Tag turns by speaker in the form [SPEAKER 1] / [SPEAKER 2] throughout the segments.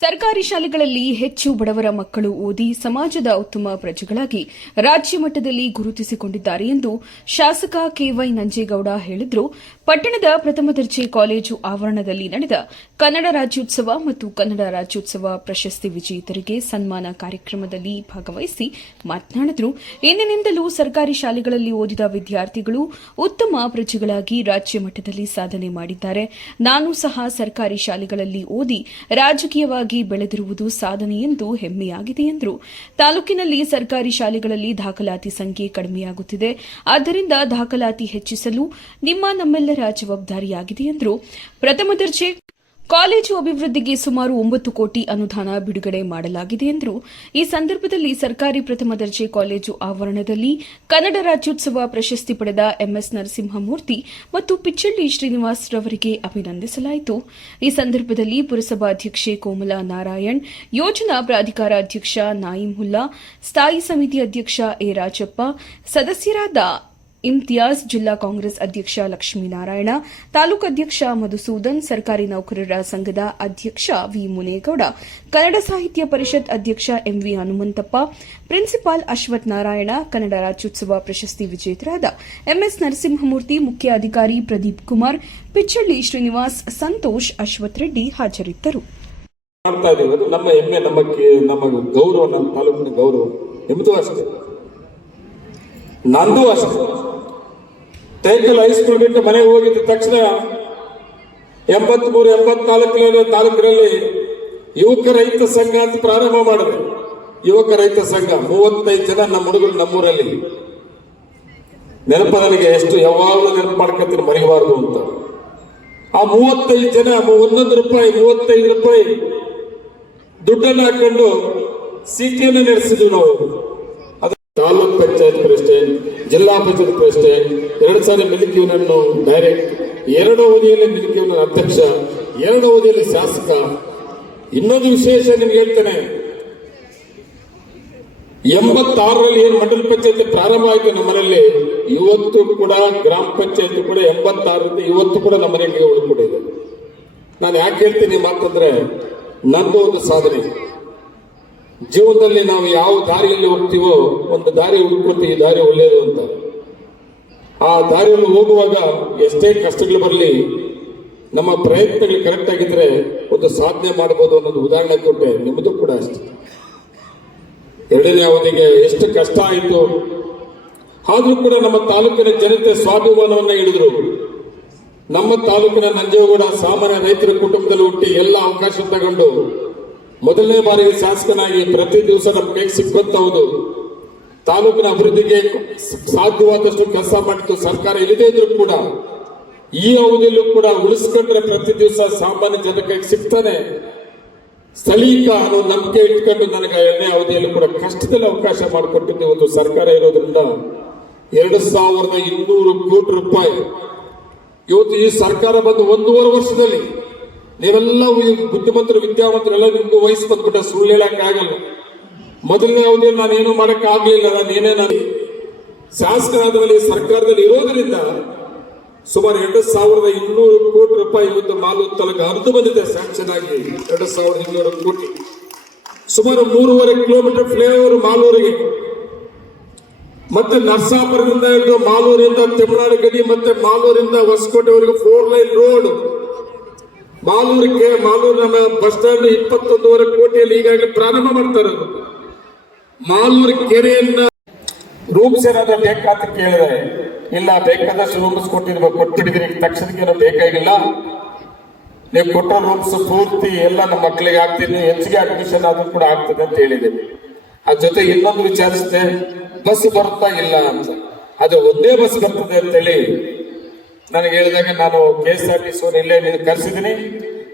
[SPEAKER 1] ಸರ್ಕಾರಿ ಶಾಲೆಗಳಲ್ಲಿ ಹೆಚ್ಚು ಬಡವರ ಮಕ್ಕಳು ಓದಿ ಸಮಾಜದ ಉತ್ತಮ ಪ್ರಜೆಗಳಾಗಿ ರಾಜ್ಯ ಮಟ್ಟದಲ್ಲಿ ಗುರುತಿಸಿಕೊಂಡಿದ್ದಾರೆ ಎಂದು ಶಾಸಕ ಕೆವೈ ನಂಜೇಗೌಡ ಹೇಳಿದರು. ಪಟ್ಟಣದ ಪ್ರಥಮ ದರ್ಜೆ ಕಾಲೇಜು ಆವರಣದಲ್ಲಿ ನಡೆದ ಕನ್ನಡ ರಾಜ್ಯೋತ್ಸವ ಮತ್ತು ಕನ್ನಡ ರಾಜ್ಯೋತ್ಸವ ಪ್ರಶಸ್ತಿ ವಿಜೇತರಿಗೆ ಸನ್ಮಾನ ಕಾರ್ಯಕ್ರಮದಲ್ಲಿ ಭಾಗವಹಿಸಿ ಮಾತನಾಡಿದರು. ಇಂದಿನಿಂದಲೂ ಸರ್ಕಾರಿ ಶಾಲೆಗಳಲ್ಲಿ ಓದಿದ ವಿದ್ಯಾರ್ಥಿಗಳು ಉತ್ತಮ ಪ್ರಜೆಗಳಾಗಿ ರಾಜ್ಯ ಮಟ್ಟದಲ್ಲಿ ಸಾಧನೆ ಮಾಡಿದ್ದಾರೆ. ನಾನು ಸಹ ಸರ್ಕಾರಿ ಶಾಲೆಗಳಲ್ಲಿ ಓದಿ ರಾಜಕೀಯವಾಗಿ ಬೆಳೆದಿರುವುದು ಸಾಧನೆ ಎಂದು ಹೆಮ್ಮೆಯಾಗಿದೆ ಎಂದರು. ತಾಲೂಕಿನಲ್ಲಿ ಸರ್ಕಾರಿ ಶಾಲೆಗಳಲ್ಲಿ ದಾಖಲಾತಿ ಸಂಖ್ಯೆ ಕಡಿಮೆಯಾಗುತ್ತಿದೆ. ಆದ್ದರಿಂದ ದಾಖಲಾತಿ ಹೆಚ್ಚಿಸಲು ನಿಮ್ಮ ನಮ್ಮೆಲ್ಲರ ಜವಾಬ್ದಾರಿಯಾಗಿದೆ ಎಂದರು. ಪ್ರಥಮ ದರ್ಜೆ ಕಾಲೇಜು ಅಭಿವೃದ್ಧಿಗೆ ಸುಮಾರು ಒಂಬತ್ತು ಕೋಟಿ ಅನುದಾನ ಬಿಡುಗಡೆ ಮಾಡಲಾಗಿದೆ ಎಂದರು. ಈ ಸಂದರ್ಭದಲ್ಲಿ ಸರ್ಕಾರಿ ಪ್ರಥಮ ದರ್ಜೆ ಕಾಲೇಜು ಆವರಣದಲ್ಲಿ ಕನ್ನಡ ರಾಜ್ಯೋತ್ಸವ ಪ್ರಶಸ್ತಿ ಪಡೆದ ಎಂಎಸ್ ನರಸಿಂಹಮೂರ್ತಿ ಮತ್ತು ಪಿಚ್ಚಳ್ಳಿ ಶ್ರೀನಿವಾಸ್ ರವರಿಗೆ ಅಭಿನಂದಿಸಲಾಯಿತು. ಈ ಸಂದರ್ಭದಲ್ಲಿ ಪುರಸಭಾಧ್ಯಕ್ಷೆ ಕೋಮಲಾ ನಾರಾಯಣ್, ಯೋಜನಾ ಪ್ರಾಧಿಕಾರ ಅಧ್ಯಕ್ಷ ನಾಯಿಮುಲ್ಲಾ, ಸ್ಥಾಯಿ ಸಮಿತಿ ಅಧ್ಯಕ್ಷ ಎ ರಾಜಪ್ಪ, ಸದಸ್ಯರಾದ ಇಮ್ತಿಯಾಜ್ ಜಿಲ್ಲಾ ಕಾಂಗ್ರೆಸ್ ಅಧ್ಯಕ್ಷ ಲಕ್ಷ್ಮೀನಾರಾಯಣ, ತಾಲೂಕು ಅಧ್ಯಕ್ಷ ಮಧುಸೂದನ್, ಸರ್ಕಾರಿ ನೌಕರರ ಸಂಘದ ಅಧ್ಯಕ್ಷ ವಿ ಮುನೇಗೌಡ, ಕನ್ನಡ ಸಾಹಿತ್ಯ ಪರಿಷತ್ ಅಧ್ಯಕ್ಷ M V Hanumanthappa, principal Ashwath Narayana, Kannada Rajyotsava ಪ್ರಶಸ್ತಿ ವಿಜೇತರಾದ ಎಂಎಸ್ ನರಸಿಂಹಮೂರ್ತಿ, ಮುಖ್ಯ ಅಧಿಕಾರಿ ಪ್ರದೀಪ್ ಕುಮಾರ್, ಪಿಚ್ಚಳ್ಳಿ ಶ್ರೀನಿವಾಸ್, ಸಂತೋಷ್ ಅಶ್ವಥ್ ರೆಡ್ಡಿ ಹಾಜರಿದ್ದರು.
[SPEAKER 2] ನಂದು ಅಷ್ಟೇ. ಟೈಕಲ್ ಹೈಸ್ಕೂಲ್ ಬಿಟ್ಟು ಮನೆಗೆ ಹೋಗಿದ್ದ ತಕ್ಷಣ ಎಂಬತ್ಮೂರು, ಎಂಬತ್ನಾಲ್ಕರಲ್ಲಿ ತಾಲೂಕಿನಲ್ಲಿ ಯುವಕ ರೈತ ಸಂಘ ಅಂತ ಪ್ರಾರಂಭ ಮಾಡಿದೆ ಯುವಕ ರೈತ ಸಂಘ, ಮೂವತ್ತೈದು ಜನ ನಮ್ಮ ಹುಡುಗರು ನಮ್ಮೂರಲ್ಲಿ. ನೆನಪ ನನಗೆ ಎಷ್ಟು ಯಾವಾಗಲೂ ನೆನಪು ಮಾಡ್ಕೊತೀನಿ ಮರಿಬಾರ್ದು ಅಂತ. ಆ ಮೂವತ್ತೈದು ಜನ ಒಂದೊಂದು ರೂಪಾಯಿ, ಮೂವತ್ತೈದು ರೂಪಾಯಿ ದುಡ್ಡನ್ನು ಹಾಕೊಂಡು ಸಿಟಿಯನ್ನು ನಡೆಸಿದ್ವಿ ನಾವು. ತಾಲೂಕ್ ಪಂಚಾಯತ್ ಪ್ರೆಸಿಡೆಂಟ್, ಜಿಲ್ಲಾ ಪಂಚಾಯತ್ ಪ್ರೆಸಿಡೆಂಟ್, ಎರಡು ಸಾರಿ ಮಿಲ್ಕ್ ಯೂನಿಯನ್ ಡೈರೆಕ್ಟ್ ಎರಡು ಅವಧಿಯಲ್ಲಿ ಮಿಲ್ಕ್ ಯೂನಿಯನ್ ಅಧ್ಯಕ್ಷ, ಎರಡು ಅವಧಿಯಲ್ಲಿ ಶಾಸಕ. ಇನ್ನೊಂದು ವಿಶೇಷ ನಿಮ್ಗೆ ಹೇಳ್ತೇನೆ. ಎಂಬತ್ತಾರರಲ್ಲಿ ಏನ್ ಮಂಡಲ ಪಂಚಾಯತ್ ಪ್ರಾರಂಭ ಆಯಿತು ನಮ್ಮನೆಯಲ್ಲಿ ಇವತ್ತು ಕೂಡ ಗ್ರಾಮ ಪಂಚಾಯತ್ ಕೂಡ ಎಂಬತ್ತಾರರಿಂದ ಇವತ್ತು ಕೂಡ ನಮ್ಮ ಮನೆಯಲ್ಲಿ ಉಳ್ಕೊಂಡಿದೆ ನಾನು ಯಾಕೆ ಹೇಳ್ತೀನಿ ಮಾತಂದ್ರೆ, ನಂದು ಒಂದು ಸಾಧನೆ. ಜೀವನದಲ್ಲಿ ನಾವು ಯಾವ ದಾರಿಯಲ್ಲಿ ಹೋಗ್ತೀವೋ ಒಂದು ದಾರಿ ಹುಡ್ಕೊತೀವಿ ಈ ದಾರಿ ಒಳ್ಳೆಯದು ಅಂತ. ಆ ದಾರಿಯಲ್ಲಿ ಹೋಗುವಾಗ ಎಷ್ಟೇ ಕಷ್ಟಗಳು ಬರಲಿ, ನಮ್ಮ ಪ್ರಯತ್ನಗಳು ಕರೆಕ್ಟ್ ಆಗಿದ್ರೆ ಒಂದು ಸಾಧನೆ ಮಾಡಬಹುದು ಅನ್ನೋದು ಉದಾಹರಣೆ ಕೊಟ್ಟೆ, ನಿಮ್ಮದು ಕೂಡ ಅಷ್ಟೇ. ಎರಡನೇ ಅವಧಿಗೆ ಎಷ್ಟು ಕಷ್ಟ ಆಯಿತು, ಆದ್ರೂ ಕೂಡ ನಮ್ಮ ತಾಲೂಕಿನ ಜನತೆ ಸ್ವಾಭಿಮಾನವನ್ನ ಹಿಡಿದ್ರು ನಮ್ಮ ತಾಲೂಕಿನ ನಂಜೇಗೌಡ ಸಾಮಾನ್ಯ ರೈತರ ಕುಟುಂಬದಲ್ಲಿ ಹುಟ್ಟಿ ಎಲ್ಲ ಅವಕಾಶ ತಗೊಂಡು ಮೊದಲನೇ ಬಾರಿಗೆ ಶಾಸಕನಾಗಿ ಪ್ರತಿ ದಿವಸ ನಮ್ಮ ಕೈಗೆ ಸಿಕ್ಕಂತ ಹೌದು ತಾಲೂಕಿನ ಅಭಿವೃದ್ಧಿಗೆ ಸಾಧ್ಯವಾದಷ್ಟು ಕೆಲಸ ಮಾಡಿತು ಸರ್ಕಾರ ಇಲ್ಲದೇ ಇದ್ರು ಕೂಡ ಈ ಅವಧಿಯಲ್ಲೂ ಕೂಡ ಉಳಿಸ್ಕೊಂಡ್ರೆ ಪ್ರತಿ ದಿವಸ ಸಾಮಾನ್ಯ ಜನಕ್ಕೆ ಸಿಗ್ತಾನೆ. ಸ್ಥಳೀಕ ಅನ್ನೋ ನಂಬಿಕೆ ಇಟ್ಕೊಂಡು ನನಗೆ ಎರಡನೇ ಅವಧಿಯಲ್ಲೂ ಕೂಡ ಕಷ್ಟದಲ್ಲಿ ಅವಕಾಶ ಮಾಡಿಕೊಟ್ಟಿದ್ದೆ ಒಂದು ಸರ್ಕಾರ ಇರೋದ್ರಿಂದ ಎರಡು ಸಾವಿರದ ಇನ್ನೂರು ಕೋಟಿ ರೂಪಾಯಿ. ಇವತ್ತು ಈ ಸರ್ಕಾರ ಬಂದು ಒಂದೂವರೆ ವರ್ಷದಲ್ಲಿ ನೀವೆಲ್ಲ ಬುದ್ಧಿಮಂತರು ವಿದ್ಯಾವಂತರೆಲ್ಲ ನಿಮ್ಗೂ ವಯಸ್ಸು ಬಂದ್ಬಿಟ್ಟ ಸುಳ್ಳು ಹೇಳಕ್ ಆಗಲ್ಲ. ಮೊದಲನೇ ಅವಧಿಯಲ್ಲಿ ನಾನು ಏನು ಮಾಡಕ್ ಆಗ್ಲಿಲ್ಲ. ನಾನು ನಾನು ಶಾಸಕರಾದ ಮೇಲೆ ಸರ್ಕಾರದಲ್ಲಿ ಇರೋದ್ರಿಂದ ಸುಮಾರು ಎರಡು ಸಾವಿರದ ಇನ್ನೂರು ಕೋಟಿ ರೂಪಾಯಿ ಇವತ್ತು ಮಾಲು ತಾಲೂಕು ಹರಿದು ಬಂದಿದೆ ಸ್ಯಾಂಕ್ಷನ್ ಆಗಿ ಎರಡು ಸಾವಿರದ ಇನ್ನೂರು ಕೋಟಿ. ಸುಮಾರು ಮೂರುವರೆ ಕಿಲೋಮೀಟರ್ ಫ್ಲೈಓವರ್ ಮಾಲೂರಿಗೆ. ಮತ್ತೆ ನರ್ಸಾಪುರದಿಂದ ಹಿಡಿದು ಮಾಲೂರಿಂದ, ತಮಿಳುನಾಡು ಗಡಿ ಮತ್ತೆ ಮಾಲೂರಿಂದ ಹೊಸಕೋಟೆವರೆಗೂ ಫೋರ್ ಲೈನ್ ರೋಡ್ ಮಾಲೂರಿಗೆ, ಮಾಲೂರಿನ ಬಸ್ ಸ್ಟ್ಯಾಂಡ್ ಇಪ್ಪತ್ತೊಂದೂವರೆ ಕೋಟಿಯಲ್ಲಿ ಈಗಾಗಲೇ ಪ್ರಾರಂಭ ಮಾಡ್ತಾರೆ ಮಾಲೂರು ಕೆರೆಯನ್ನ ರೂಮ್ಸ್ ಬೇಕಾದ ಬೇಕಾ ಅಂತ ಕೇಳಿದೆ. ಇಲ್ಲ, ಬೇಕಾದಷ್ಟು ರೂಮ್ಸ್ ಕೊಟ್ಟಿರ್ಬೇಕು. ಕೊಟ್ಬಿಟ್ಟಿದ್ದೀನಿ ತಕ್ಷಣಕ್ಕೆ ಏನೋ ಬೇಕಾಗಿಲ್ಲ. ನೀವು ಕೊಟ್ಟ ರೂಮ್ಸ್ ಪೂರ್ತಿ ಎಲ್ಲ ನಮ್ಮ ಮಕ್ಕಳಿಗೆ ಆಗ್ತೀನಿ ಹೆಚ್ಚಿಗೆ ಅಡ್ಮಿಷನ್ ಆದ್ರೂ ಕೂಡ ಆಗ್ತದೆ ಅಂತ ಹೇಳಿದೆ. ಅದ್ರ ಜೊತೆ ಇನ್ನೊಂದು ವಿಚಾರಿಸಿದೆ. ಬಸ್ ಬರುತ್ತಾ ಇಲ್ಲ ಅಂತ. ಅದು ಒಂದೇ ಬಸ್ ಬರ್ತದೆ ಅಂತೇಳಿ ನನಗೆ ಹೇಳಿದಾಗ ನಾನು K S R T C ಇಲ್ಲೇ ಕರೆಸಿದ್ದೀನಿ.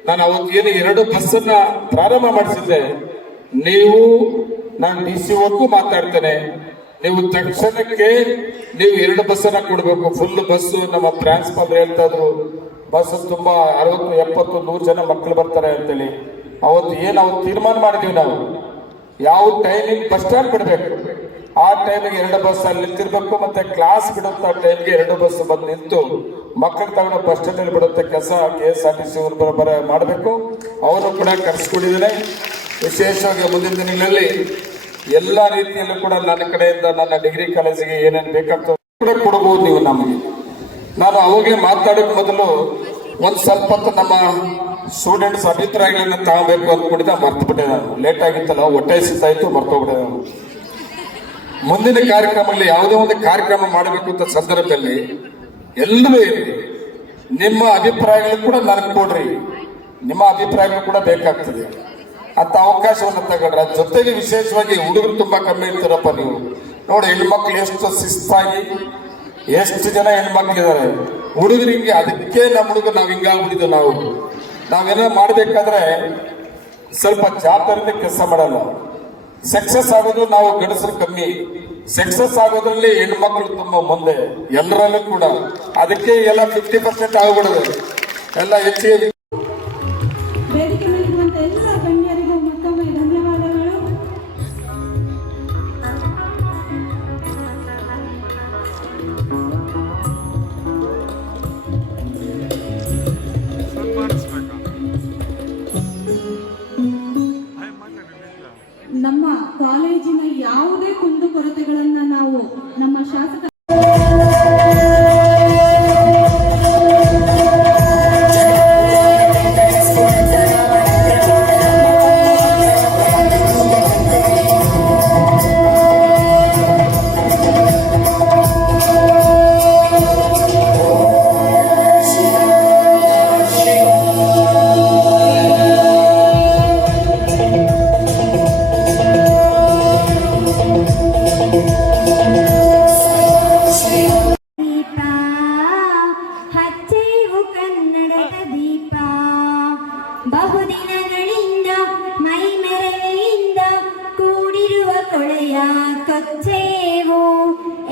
[SPEAKER 2] ನಾನು ಅವತ್ತು ಏನು ಎರಡು ಬಸ್ಸನ್ನ ಪ್ರಾರಂಭ ಮಾಡಿಸಿದ್ದೆ. ನೀವು ನಾನು ಡಿ ಸಿ ಮಾತಾಡ್ತೇನೆ. ನೀವು ತಕ್ಷಣಕ್ಕೆ ನೀವು ಎರಡು ಬಸ್ಸನ್ನ ಕೊಡಬೇಕು. ಫುಲ್ ಬಸ್ ನಮ್ಮ ಟ್ರಾನ್ಸ್ಫಾರ್ಮರ್ ಹೇಳ್ತಾ ಇದ್ರು ಬಸ್ ತುಂಬಾ ಅರವತ್ತು, ಎಪ್ಪತ್ತು, ನೂರು ಜನ ಮಕ್ಕಳು ಬರ್ತಾರೆ ಅಂತೇಳಿ. ಅವತ್ತು ಏನು ಅವತ್ತು ತೀರ್ಮಾನ ಮಾಡಿದೀವಿ ನಾವು? ಯಾವ ಟೈಮಿಂಗ್ ಬಸ್ ಸ್ಟ್ಯಾಂಡ್ ಕೊಡಬೇಕು? ಆ ಟೈಮಿಗೆ ಎರಡು ಬಸ್ ಅಲ್ಲಿ ನಿಂತಿರ್ಬೇಕು, ಮತ್ತೆ ಕ್ಲಾಸ್ ಬಿಡುತ್ತ ಟೈಮ್ಗೆ ಎರಡು ಬಸ್ ಬಂದು ನಿಂತು ಮಕ್ಕಳು ತಗೊಂಡು ಬಸ್ ಸ್ಟ್ಯಾಂಡಲ್ಲಿ ಬಿಡುತ್ತೆ, ಕೆಲಸ K S R T C ಬರ ಮಾಡಬೇಕು. ಅವರು ಕೂಡ ಕರೆಸ್ಕೊಂಡಿದ್ದಾರೆ ವಿಶೇಷವಾಗಿ ಮುಂದಿನ ದಿನಗಳಲ್ಲಿ ಎಲ್ಲ ರೀತಿಯಲ್ಲೂ ಕೂಡ ನನ್ನ ಕಡೆಯಿಂದ ನನ್ನ ಡಿಗ್ರಿ ಕಾಲೇಜಿಗೆ ಏನೇನು ಬೇಕಾಗ್ತದೆ ಕೂಡ ಕೊಡಬಹುದು ನೀವು ನಮಗೆ. ನಾನು ಅವಾಗಲೇ ಮಾತಾಡೋಕೆ ಮೊದಲು ಒಂದು ಸ್ವಲ್ಪ ಹೊತ್ತು ನಮ್ಮ ಸ್ಟೂಡೆಂಟ್ಸ್ ಅಭಿಪ್ರಾಯಗಳನ್ನ ತಗೋಬೇಕು ಅಂದ್ಕೊಂಡಿದ್ದ ಮರ್ತು ಬಿಟ್ಟೆ ನಾನು. ಲೇಟ್ ಆಗಿತ್ತಲ್ಲ, ಹೊಟ್ಟೆ ಸಿತ್ತಾಯ್ತು ಮರ್ತೋಗ್ಬಿಟ್ಟೆ ನಾನು. ಮುಂದಿನ ಕಾರ್ಯಕ್ರಮದಲ್ಲಿ ಯಾವುದೇ ಒಂದು ಕಾರ್ಯಕ್ರಮ ಮಾಡಬೇಕು ಅಂತ ಸಂದರ್ಭದಲ್ಲಿ ಎಲ್ಲರೂ ಇರಲಿ ನಿಮ್ಮ ಅಭಿಪ್ರಾಯಗಳು ಕೂಡ ನನಗೆ ಕೊಡ್ರಿ. ನಿಮ್ಮ ಅಭಿಪ್ರಾಯಗಳು ಕೂಡ ಬೇಕಾಗ್ತದೆ. ಅಂತ ಅವಕಾಶವನ್ನು ತಗೊಂಡ್ರೆ ಜೊತೆಗೆ ವಿಶೇಷವಾಗಿ ಹುಡುಗರು ತುಂಬಾ ಕಮ್ಮಿ ಇರ್ತಾರಪ್ಪ ನೀವು. ನೋಡಿ, ಹೆಣ್ಮಕ್ಳು ಎಷ್ಟು ಶಿಸ್ತಾಗಿ, ಎಷ್ಟು ಜನ ಹೆಣ್ಮಕ್ಳಿದ್ದಾರೆ ಹುಡುಗರು ಹಿಂಗೆ ಅದಕ್ಕೆ ನಮ್ಮ ಹುಡುಗ ನಾವು ಹಿಂಗಾಗ್ಬಿಟ್ಟಿದ್ದು ನಾವು. ನಾವೇನೋ ಮಾಡಬೇಕಾದ್ರೆ ಸ್ವಲ್ಪ ಜವಾಬ್ದಾರಿಯಿಂದ ಕೆಲಸ ಮಾಡಲ್ಲ. ಸಕ್ಸಸ್ ಆಗೋದು ನಾವು ಗಂಡಸರು ಕಮ್ಮಿ. ಸಕ್ಸಸ್ ಆಗೋದ್ರಲ್ಲಿ ಹೆಣ್ಮಕ್ಳು ತುಂಬಾ ಮುಂದೆ. ಎಲ್ಲರಲ್ಲೂ ಕೂಡ. ಅದಕ್ಕೆ ಎಲ್ಲ ಫಿಫ್ಟಿ ಪರ್ಸೆಂಟ್ ಆಗ್ಬಿಡುದು ಎಲ್ಲ ಹೆಚ್ಚಿಗೆ
[SPEAKER 3] ಕೊಳೆಯ ಕೊಚ್ಚೇವು.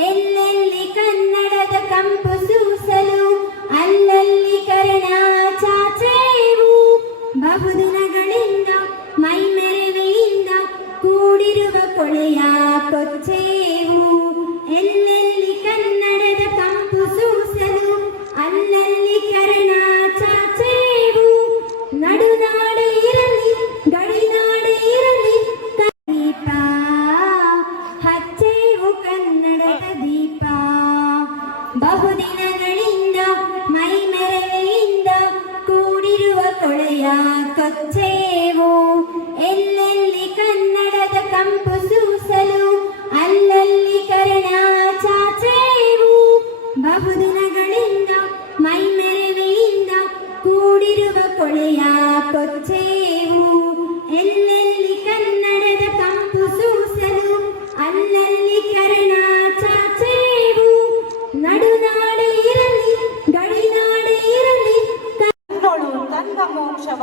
[SPEAKER 3] ಎಲ್ಲೆಲ್ಲಿ ಕನ್ನಡದ ಕಂಪು ಸೂಸಲು, ಅಲ್ಲಲ್ಲಿ ಕರ್ಣ ಚಾಚೇವು ಬಹುದಿನಗಳಿಂದ ಮೈ ಮೆರವೆಯಿಂದ ಕೂಡಿರುವ ಕೊಳೆಯ ಕೊಚ್ಚೇವು ಕೊಚ್ಚೇವು ಎಲ್ಲೆಲ್ಲಿ ಕನ್ನಡದ ಕಂಪು ಸೂಸಲು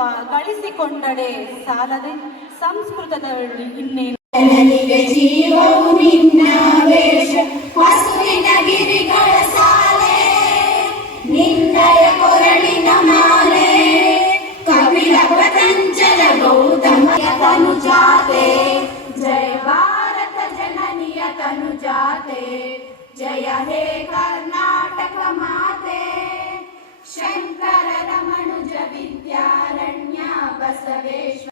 [SPEAKER 4] ಗಳಿಸಿಕೊಂಡಡೆ ಸಾಲದೆ ಸಂಸ್ಕೃತದ ಇನ್ನೇನು?
[SPEAKER 3] ಜೀವವು ನಿನ್ನ ವೇಷ. ಸಾಲೆ ನಿನ್ನಯ ಗೌತಮಯ ತನುಜಾತೆ. ಜಯ ಭಾರತ ಜನನಿಯ ತನುಜಾತೆ. ಜಯ ಹೇ ಕರ್ನಾಟಕ शङ्कररमणुजविद्यारण्या बसवेश्व